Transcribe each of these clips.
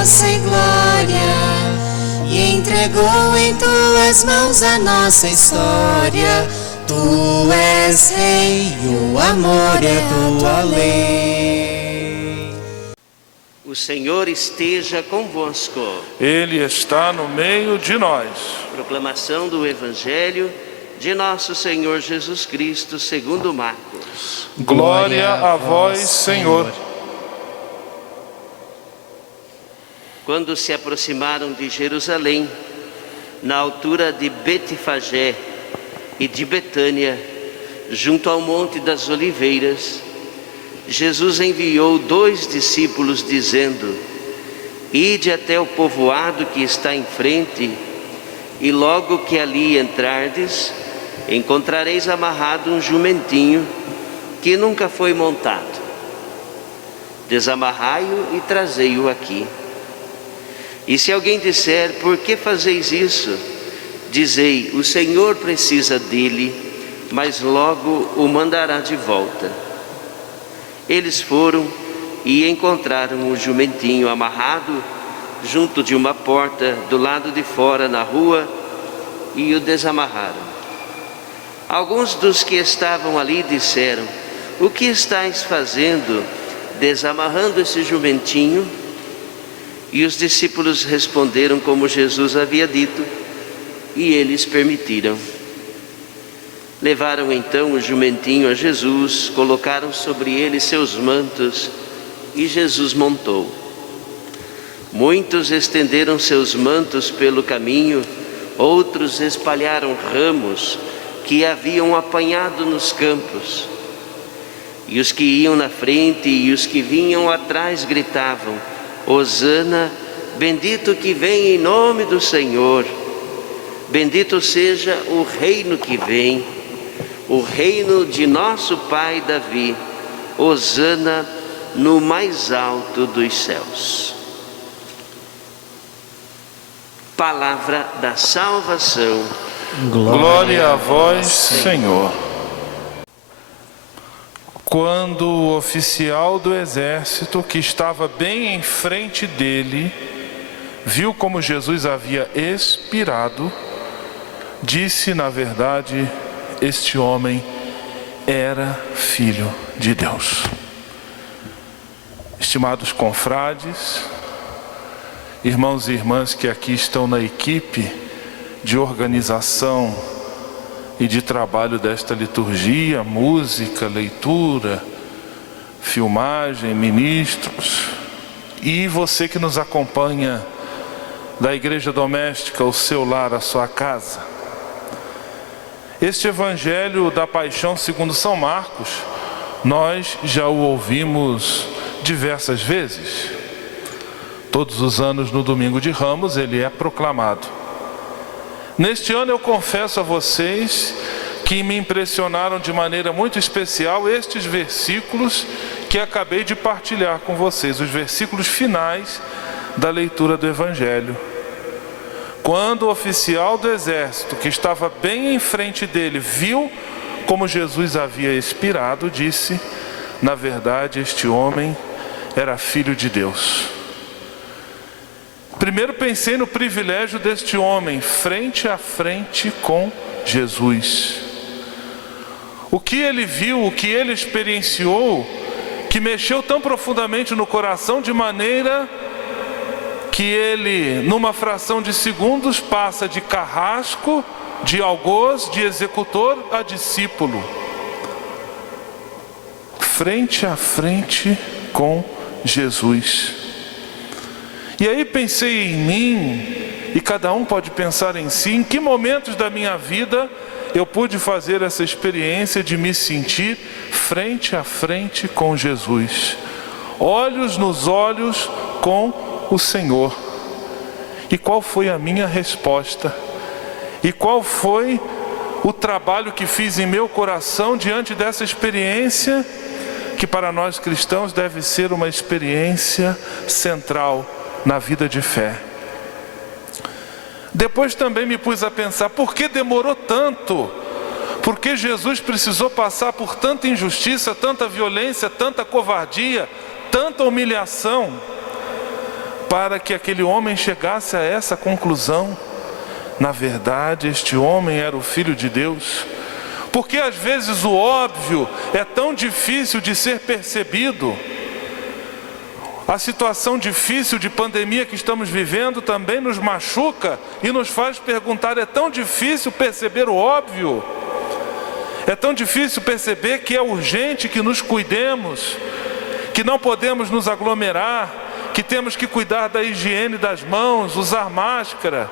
força e glória, e entregou em tuas mãos a nossa história. Tu és rei, o amor é tua lei. O Senhor esteja convosco. Ele está no meio de nós. Proclamação do Evangelho de nosso Senhor Jesus Cristo, segundo Marcos. Glória a vós, Senhor. Quando se aproximaram de Jerusalém, na altura de Betfagé e de Betânia, junto ao Monte das Oliveiras, Jesus enviou 2 discípulos, dizendo: Ide até o povoado que está em frente, e logo que ali entrardes, encontrareis amarrado um jumentinho que nunca foi montado. Desamarrai-o e trazei-o aqui. E se alguém disser: Por que fazeis isso? Dizei: O Senhor precisa dele, mas logo o mandará de volta. Eles foram e encontraram o jumentinho amarrado junto de uma porta do lado de fora na rua, e o desamarraram. Alguns dos que estavam ali disseram: O que estáis fazendo, desamarrando esse jumentinho? E os discípulos responderam como Jesus havia dito, e eles permitiram. Levaram então o jumentinho a Jesus, colocaram sobre ele seus mantos, e Jesus montou. Muitos estenderam seus mantos pelo caminho, outros espalharam ramos que haviam apanhado nos campos. E os que iam na frente e os que vinham atrás gritavam: Hosana, bendito que vem em nome do Senhor. Bendito seja o reino que vem, o reino de nosso pai Davi. Hosana no mais alto dos céus. Palavra da salvação. Glória a vós, Senhor. Quando o oficial do exército, que estava bem em frente dele, viu como Jesus havia expirado, disse: na verdade, este homem era filho de Deus. Estimados confrades, irmãos e irmãs que aqui estão na equipe de organização e de trabalho desta liturgia, música, leitura, filmagem, ministros, e você que nos acompanha da igreja doméstica, o seu lar, a sua casa. Este Evangelho da Paixão segundo São Marcos, nós já o ouvimos diversas vezes. Todos os anos no Domingo de Ramos ele é proclamado. Neste ano eu confesso a vocês que me impressionaram de maneira muito especial estes versículos que acabei de partilhar com vocês, os versículos finais da leitura do Evangelho. Quando o oficial do exército, que estava bem em frente dele, viu como Jesus havia expirado, disse: na verdade, este homem era filho de Deus. Primeiro pensei no privilégio deste homem, frente a frente com Jesus. O que ele viu, o que ele experienciou, que mexeu tão profundamente no coração, de maneira que ele, numa fração de segundos, passa de carrasco, de algoz, de executor a discípulo. Frente a frente com Jesus. E aí pensei em mim, e cada um pode pensar em si, em que momentos da minha vida eu pude fazer essa experiência de me sentir frente a frente com Jesus, olhos nos olhos com o Senhor. E qual foi a minha resposta? E qual foi o trabalho que fiz em meu coração diante dessa experiência, que para nós cristãos deve ser uma experiência central na vida de fé? Depois também me pus a pensar: por que demorou tanto? Por que Jesus precisou passar por tanta injustiça, tanta violência, tanta covardia, tanta humilhação? para que aquele homem chegasse a essa conclusão. Na verdade, este homem era o Filho de Deus. Porque às vezes o óbvio é tão difícil de ser percebido. A situação difícil de pandemia que estamos vivendo também nos machuca e nos faz perguntar: é tão difícil perceber o óbvio? É tão difícil perceber que é urgente que nos cuidemos, que não podemos nos aglomerar, que temos que cuidar da higiene das mãos, usar máscara,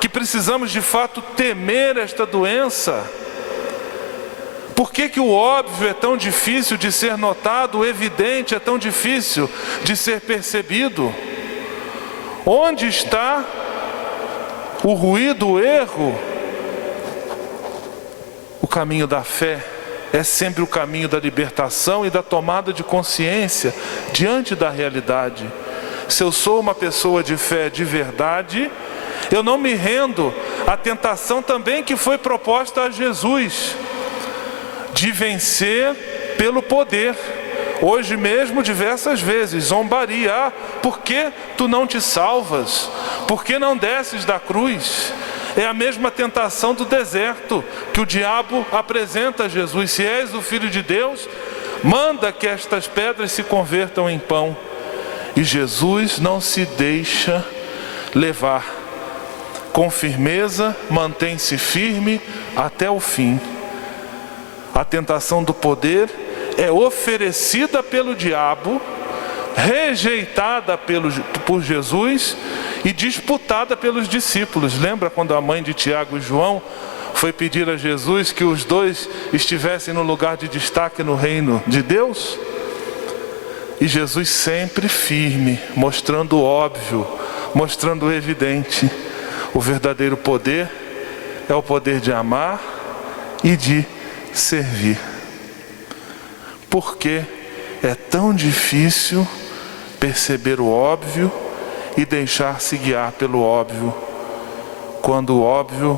que precisamos de fato temer esta doença. Por que o óbvio é tão difícil de ser notado, o evidente é tão difícil de ser percebido? Onde está o ruído, o erro? O caminho da fé é sempre o caminho da libertação e da tomada de consciência diante da realidade. Se eu sou uma pessoa de fé de verdade, eu não me rendo à tentação também que foi proposta a Jesus, de vencer pelo poder. Hoje mesmo, diversas vezes, zombaria: ah, por que tu não te salvas? Por que não desces da cruz? É a mesma tentação do deserto que o diabo apresenta a Jesus: se és o Filho de Deus, manda que estas pedras se convertam em pão. E Jesus não se deixa levar. Com firmeza, mantém-se firme até o fim. A tentação do poder é oferecida pelo diabo, rejeitada por Jesus e disputada pelos discípulos. Lembra quando a mãe de Tiago e João foi pedir a Jesus que os dois estivessem no lugar de destaque no reino de Deus? E Jesus sempre firme, mostrando o óbvio, mostrando o evidente. O verdadeiro poder é o poder de amar e de servir. Por que é tão difícil perceber o óbvio e deixar-se guiar pelo óbvio, quando o óbvio,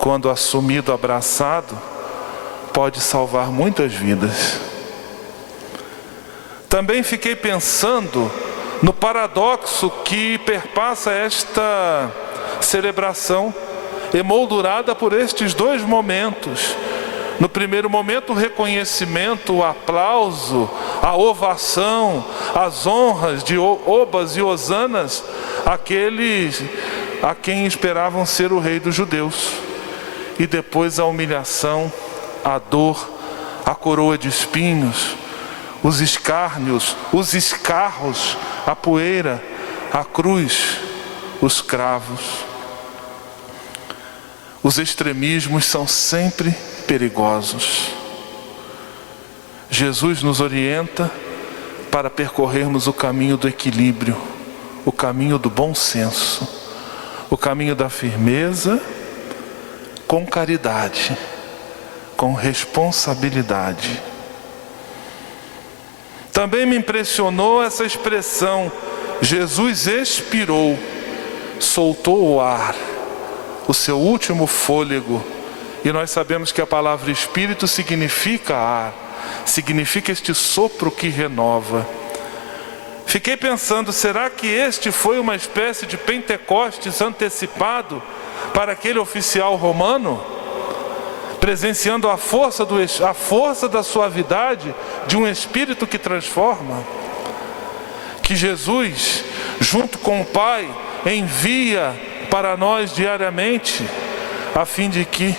quando assumido, abraçado, pode salvar muitas vidas? Também fiquei pensando no paradoxo que perpassa esta celebração, emoldurada por estes dois momentos. No primeiro momento, o reconhecimento, o aplauso, a ovação, as honras de obas e hosanas àqueles a quem esperavam ser o rei dos judeus. E depois a humilhação, a dor, a coroa de espinhos, os escárnios, os escarros, a poeira, a cruz, os cravos. Os extremismos são sempre perigosos. Jesus nos orienta para percorrermos o caminho do equilíbrio, o caminho do bom senso, o caminho da firmeza, com caridade, com responsabilidade. Também me impressionou essa expressão: Jesus expirou, soltou o ar, o seu último fôlego. E nós sabemos que a palavra espírito significa ar, significa este sopro que renova. Fiquei pensando, será que este foi uma espécie de Pentecostes antecipado para aquele oficial romano? Presenciando a força da suavidade de um Espírito que transforma, que Jesus, junto com o Pai, envia para nós diariamente, a fim de que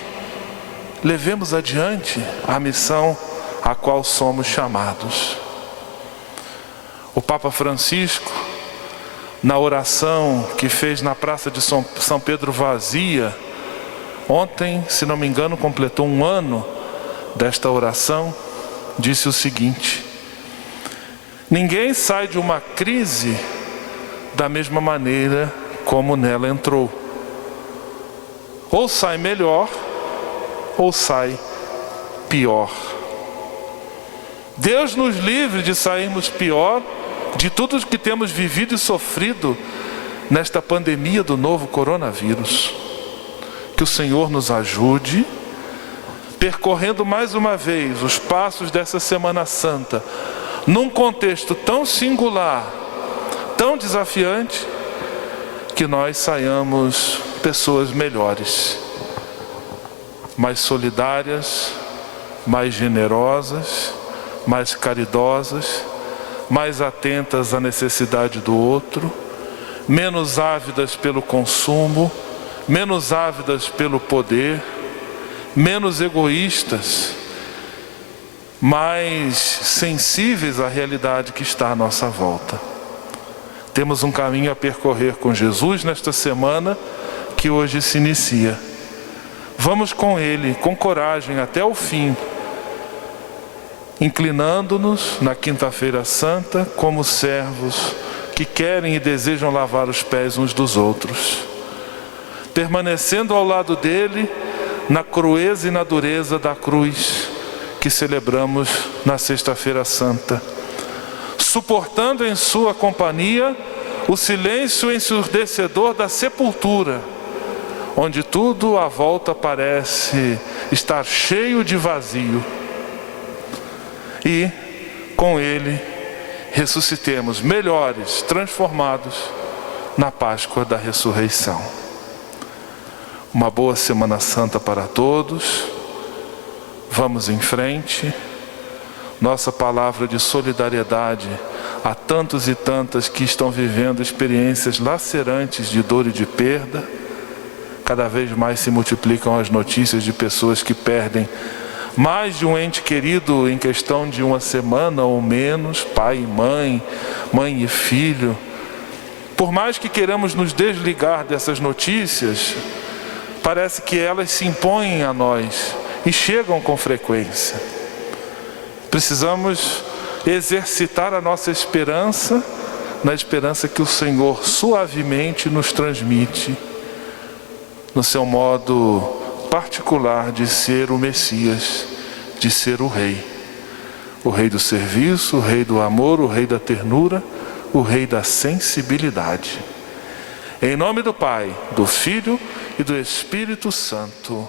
levemos adiante a missão a qual somos chamados. O Papa Francisco, na oração que fez na Praça de São Pedro vazia, ontem, se não me engano, completou 1 ano desta oração, disse o seguinte: ninguém sai de uma crise da mesma maneira como nela entrou. Ou sai melhor, ou sai pior. Deus nos livre de sairmos pior de tudo que temos vivido e sofrido nesta pandemia do novo coronavírus. Que o Senhor nos ajude, percorrendo mais uma vez os passos dessa Semana Santa, num contexto tão singular, tão desafiante, que nós saiamos pessoas melhores, mais solidárias, mais generosas, mais caridosas, mais atentas à necessidade do outro, menos ávidas pelo consumo, menos ávidas pelo poder, menos egoístas, mais sensíveis à realidade que está à nossa volta. Temos um caminho a percorrer com Jesus nesta semana que hoje se inicia. Vamos com Ele, com coragem, até o fim, inclinando-nos na Quinta-feira Santa como servos que querem e desejam lavar os pés uns dos outros, permanecendo ao lado dele na crueza e na dureza da cruz que celebramos na Sexta-feira Santa, suportando em sua companhia o silêncio ensurdecedor da sepultura, onde tudo à volta parece estar cheio de vazio. E com ele ressuscitemos melhores, transformados na Páscoa da ressurreição. Uma boa Semana Santa para todos. Vamos em frente. Nossa palavra de solidariedade a tantos e tantas que estão vivendo experiências lacerantes de dor e de perda. Cada vez mais se multiplicam as notícias de pessoas que perdem mais de um ente querido em questão de uma semana ou menos, pai e mãe, mãe e filho. Por mais que queiramos nos desligar dessas notícias, parece que elas se impõem a nós e chegam com frequência. Precisamos exercitar a nossa esperança, na esperança que o Senhor suavemente nos transmite, no seu modo particular de ser o Messias, de ser o Rei do serviço, o Rei do amor, o Rei da ternura, o Rei da sensibilidade. Em nome do Pai, do Filho e do Espírito Santo.